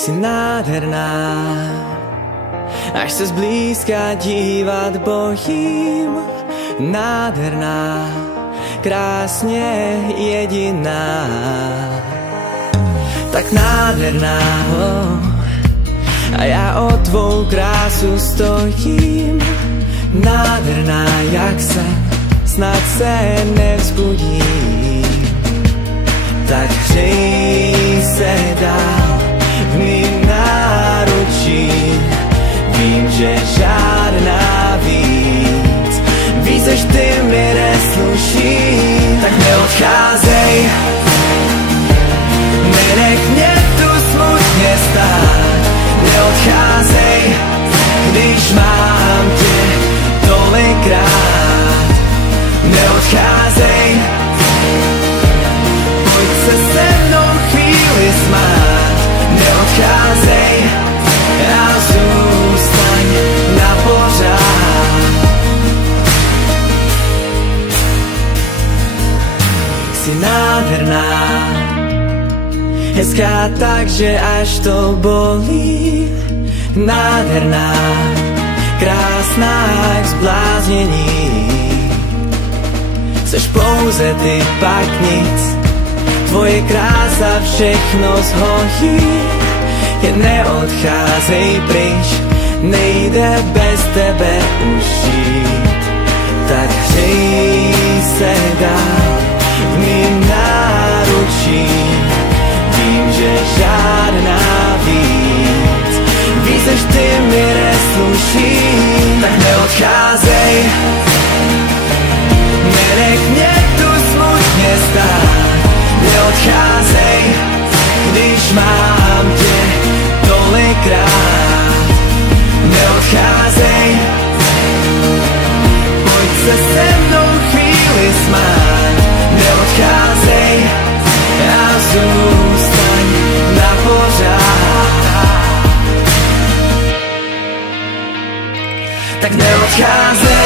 si nádherná, až se zblízka dívat bojím. Nádherná, krásně jediná, tak nádherná, a já o tvou krásu stojím. Nádherná, jak se snad se nevzbudím, tak hřej se dál v mým náručí. Vím, že žádná víc než ty mi nesluší. Tak neodcházej, nenech mě tu smutně stát. Neodcházej, když mám tě tolikrát. Neodcházej, pojď se se mnou chvíli smát. Neodcházej a zůstaň na pořád. Jsi nádherná, hezká tak, že až to bolí. Nádherná, krásná jak zbláznění. Seš pouze ty, pak nic, tvoje krása všechno zhojí. Jen neodcházej pryč, nejde bez tebe už žít. Tak hřej se dál v mým náručí. Vím, že žádná víc než ty mi nesluší. Tak neodcházej, nenech mě tu smutně stát. Neodcházej, když mám tě tolikrát. Neodcházej, pojď se se mnou chvíli smát. Neodcházej a zůstaň na pořád. Tak neodcházej.